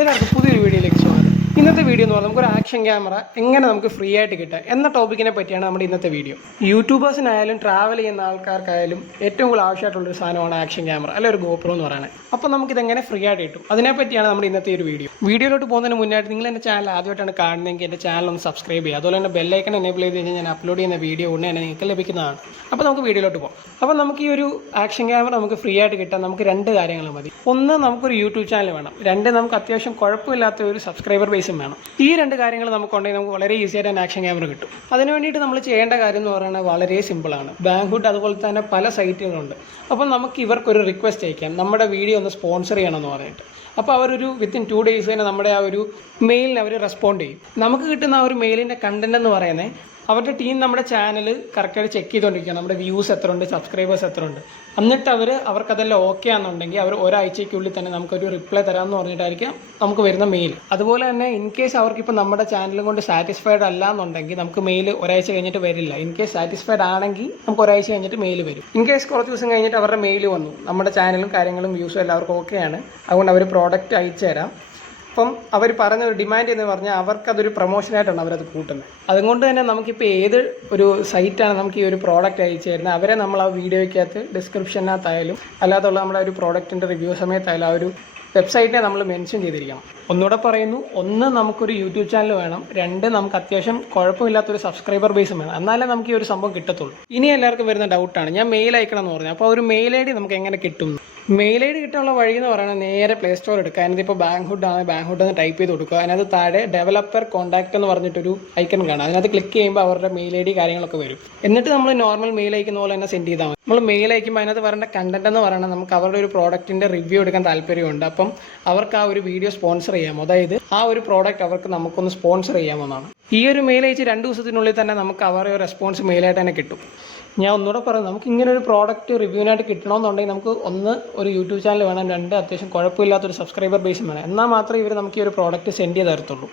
എല്ലാവർക്കും പുതിയൊരു വീഡിയോയിലേക്ക് സ്വാഗതം. ഇന്നത്തെ വീഡിയോ എന്ന് പറഞ്ഞാൽ നമുക്കൊരു ആക്ഷൻ ക്യാമറ എങ്ങനെ നമുക്ക് ഫ്രീ ആയിട്ട് കിട്ടുക എന്ന ടോപ്പിക്കിനെ പറ്റിയാണ് നമ്മുടെ ഇന്നത്തെ വീഡിയോ. യൂട്യൂബേഴ്സിനായാലും ട്രാവൽ ചെയ്യുന്ന ആൾക്കാർക്കായാലും ഏറ്റവും കൂടുതൽ ആവശ്യമായിട്ടുള്ളൊരു സാധനമാണ് ആക്ഷൻ ക്യാമറ അല്ലെ ഒരു ഗോപ്രോ എന്ന് പറയുന്നത്. അപ്പോൾ നമുക്കിതെങ്ങനെ ഫ്രീ ആയിട്ട് കിട്ടും അതിനെപ്പറ്റിയാണ് നമ്മുടെ ഇന്നത്തെ ഒരു വീഡിയോ. വീഡിയോയിലോട്ട് പോകുന്നതിന് മുന്നായിട്ട് നിങ്ങൾ എൻ്റെ ചാനൽ ആദ്യമായിട്ടാണ് കാണുന്നതെങ്കിൽ എൻ്റെ ചാനൽ ഒന്ന് സബ്സ്ക്രൈബ് ചെയ്യുക. അതുപോലെ തന്നെ ബെല്ലൈക്കൺ എനേബിൾ ചെയ്ത് കഴിഞ്ഞാൽ ഞാൻ അപ്ലോഡ് ചെയ്യുന്ന വീഡിയോ ഉടനെ തന്നെ നിങ്ങൾക്ക് ലഭിക്കുന്നതാണ്. അപ്പോൾ നമുക്ക് വീഡിയോയിലോട്ട് പോകാം. അപ്പോൾ നമുക്ക് ഈ ഒരു ആക്ഷൻ ക്യാമറ നമുക്ക് ഫ്രീ ആയിട്ട് കിട്ടാൻ നമുക്ക് രണ്ട് കാര്യങ്ങൾ മതി. ഒന്ന്, നമുക്കൊരു യൂട്യൂബ് ചാനൽ വേണം. രണ്ട്, നമുക്ക് അത്യാവശ്യം കുഴപ്പമില്ലാത്ത ഒരു സബ്സ്ക്രൈബർ ബേസും വേണം. ഈ രണ്ട് കാര്യങ്ങൾ നമുക്കുണ്ടെങ്കിൽ നമുക്ക് വളരെ ഈസി ആയിട്ട് ആക്ഷൻ ക്യാമറ കിട്ടും. അതിന് വേണ്ടിയിട്ട് നമ്മൾ ചെയ്യേണ്ട കാര്യം എന്ന് പറയുന്നത് വളരെ സിമ്പിളാണ്. ബാങ്ക്ഹുഡ് അതുപോലെ തന്നെ പല സൈറ്റുകളുണ്ട്. അപ്പോൾ നമുക്ക് ഇവർക്കൊരു റിക്വസ്റ്റ് അയക്കാം, നമ്മുടെ വീഡിയോ ഒന്ന് സ്പോൺസർ ചെയ്യണമെന്ന് പറഞ്ഞിട്ട്. അപ്പോൾ അവരൊരു വിത്തിൻ 2 days തന്നെ നമ്മുടെ ആ ഒരു മെയിലിന് അവർ റെസ്പോണ്ട് ചെയ്യും. നമുക്ക് കിട്ടുന്ന ആ ഒരു മെയിലിൻ്റെ കണ്ടന്റ് എന്ന് പറയുന്നത് അവരുടെ ടീം നമ്മുടെ ചാനൽ കറക്റ്റായിട്ട് ചെക്ക് ചെയ്തുകൊണ്ടിരിക്കുക, നമ്മുടെ വ്യൂസ് എത്ര ഉണ്ട്, സബ്സ്ക്രൈബേഴ്സ് എത്ര ഉണ്ട്. എന്നിട്ട് അവർക്കതെല്ലാം ഓക്കെ ആണെന്നുണ്ടെങ്കിൽ അവർ ഒരാഴ്ചയ്ക്കുള്ളിൽ തന്നെ നമുക്കൊരു റിപ്ലൈ തരാമെന്ന് പറഞ്ഞിട്ടായിരിക്കും നമുക്ക് വരുന്ന മെയിൽ. അതുപോലെ തന്നെ ഇൻ കേസ് അവർക്കിപ്പോൾ നമ്മുടെ ചാനലും കൊണ്ട് സാറ്റിസ്ഫൈഡ് അല്ല എന്നുണ്ടെങ്കിൽ നമുക്ക് മെയിൽ ഒരാഴ്ച കഴിഞ്ഞിട്ട് വരില്ല. ഇൻ കേസ് സാറ്റിസ്ഫൈഡ് ആണെങ്കിൽ നമുക്ക് ഒരാഴ്ച കഴിഞ്ഞിട്ട് മെയിൽ വരും. ഇൻ കേസ് കുറച്ച് ദിവസം കഴിഞ്ഞിട്ട് അവരുടെ മെയിൽ വന്നു, നമ്മുടെ ചാനലും കാര്യങ്ങളും വ്യൂസും എല്ലാവർക്കും ഓക്കെയാണ്, അതുകൊണ്ട് അവർ പ്രോഡക്റ്റ് അയച്ചു തരാം. അപ്പം അവർ പറഞ്ഞ ഒരു ഡിമാൻഡ് എന്ന് പറഞ്ഞാൽ അവർക്കതൊരു പ്രൊമോഷനായിട്ടാണ് അവരത് കൂട്ടുന്നത്. അതുകൊണ്ട് തന്നെ നമുക്കിപ്പോൾ ഏത് ഒരു സൈറ്റാണ് നമുക്ക് ഈ ഒരു പ്രോഡക്റ്റ് അയച്ചു തരുന്നത് അവരെ നമ്മൾ ആ വീഡിയോയ്ക്കകത്ത് ഡിസ്ക്രിപ്ഷനകത്തായാലും അല്ലാതുള്ള നമ്മുടെ ഒരു പ്രോഡക്റ്റിൻ്റെ റിവ്യൂ സമയത്തായാലും ആ ഒരു വെബ്സൈറ്റിനെ നമ്മൾ മെൻഷൻ ചെയ്തിരിക്കണം. ഒന്നുകൂടെ പറയുന്നു, ഒന്ന്, നമുക്കൊരു യൂട്യൂബ് ചാനൽ വേണം. രണ്ട്, നമുക്ക് അത്യാവശ്യം കുഴപ്പമില്ലാത്തൊരു സബ്സ്ക്രൈബർ ബേസും വേണം. എന്നാലേ നമുക്ക് ഈ ഒരു സംഭവം കിട്ടത്തുള്ളൂ. ഇനി എല്ലാവർക്കും വരുന്ന ഡൗട്ടാണ്, ഞാൻ മെയിൽ അയക്കണം എന്ന് പറഞ്ഞു. അപ്പോൾ ഒരു മെയിൽ ഐ ഡി നമുക്ക് എങ്ങനെ കിട്ടും? മെയിൽ ഐ ഡി കിട്ടാനുള്ള വഴി എന്ന് പറയുന്നത് നേരെ പ്ലേ സ്റ്റോർ എടുക്കുക. അതിനിപ്പോൾ ബാങ്ക്ഹുഡ് ആണ്, ബാങ്ക്ഹുഡ് എന്ന് ടൈപ്പ് ചെയ്ത് കൊടുക്കുക. അതിനകത്ത് താഴെ ഡെവലപ്പർ കോൺടാക്ട് എന്ന് പറഞ്ഞിട്ടൊരു ഐക്കൺ കാണാം. അതിനകത്ത് ക്ലിക്ക് ചെയ്യുമ്പോൾ അവരുടെ മെയിൽ ഐ ഡി കാര്യങ്ങളൊക്കെ വരും. എന്നിട്ട് നമ്മൾ നോർമൽ മെയിൽ അയക്കുന്ന പോലെ തന്നെ സെൻഡ് ചെയ്താൽ മതി. നമ്മൾ മെയിൽ അയക്കുമ്പോൾ അതിനകത്ത് വരേണ്ട കണ്ടന്റ് എന്ന് പറയുന്നത് നമുക്ക് അവരുടെ ഒരു പ്രോഡക്റ്റിൻ്റെ റിവ്യൂ എടുക്കാൻ താല്പര്യമുണ്ട്. അപ്പം അവർക്ക് ആ ഒരു വീഡിയോ സ്പോൺസർ ചെയ്യാമോ, അതായത് ആ ഒരു പ്രോഡക്റ്റ് അവർക്ക് നമുക്കൊന്ന് സ്പോൺസർ ചെയ്യാമെന്നാണ്. ഈ ഒരു മെയിൽ അയച്ച് 2 ദിവസത്തിനുള്ളിൽ തന്നെ നമുക്ക് അവരുടെ റെസ്പോൺസ് മെയിലായിട്ട് തന്നെ കിട്ടും. ഞാൻ ഒന്നുകൂടെ പറഞ്ഞു, നമുക്ക് ഇങ്ങനെ ഒരു പ്രോഡക്റ്റ് റിവ്യൂവിനായിട്ട് കിട്ടണമെന്നുണ്ടെങ്കിൽ നമുക്ക് ഒന്ന്, ഒരു യൂട്യൂബ് ചാനൽ വേണം. രണ്ട്, അത്യാവശ്യം കുഴപ്പമില്ലാത്തൊരു സബ്സ്ക്രൈബർ ബേസും വേണം. എന്നാൽ മാത്രമേ ഇവർ നമുക്ക് ഈ ഒരു പ്രോഡക്റ്റ് സെൻഡ് ചെയ്ത് തരത്തുള്ളൂ.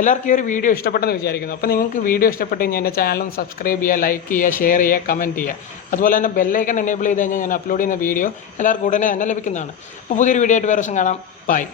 എല്ലാവർക്കും ഈ ഒരു വീഡിയോ ഇഷ്ടപ്പെട്ടെന്ന് വിചാരിക്കുന്നു. അപ്പോൾ നിങ്ങൾക്ക് വീഡിയോ ഇഷ്ടപ്പെട്ട് കഴിഞ്ഞാൽ എൻ്റെ ചാനൽ ഒന്ന് സബ്സ്ക്രൈബ് ചെയ്യുക, ലൈക്ക് ചെയ്യുക, ഷെയർ ചെയ്യുക, കമൻറ്റ് ചെയ്യുക. അതുപോലെ തന്നെ ബെല്ലൈക്കൺ എനേബിൾ ചെയ്ത് കഴിഞ്ഞാൽ ഞാൻ അപ്ലോഡ് ചെയ്യുന്ന വീഡിയോ എല്ലാവർക്കും ഉടനെ തന്നെ ലഭിക്കുന്നതാണ്. അപ്പോൾ പുതിയൊരു വീഡിയോ ആയിട്ട് വേറെ ദിവസം കാണാം. ബൈ.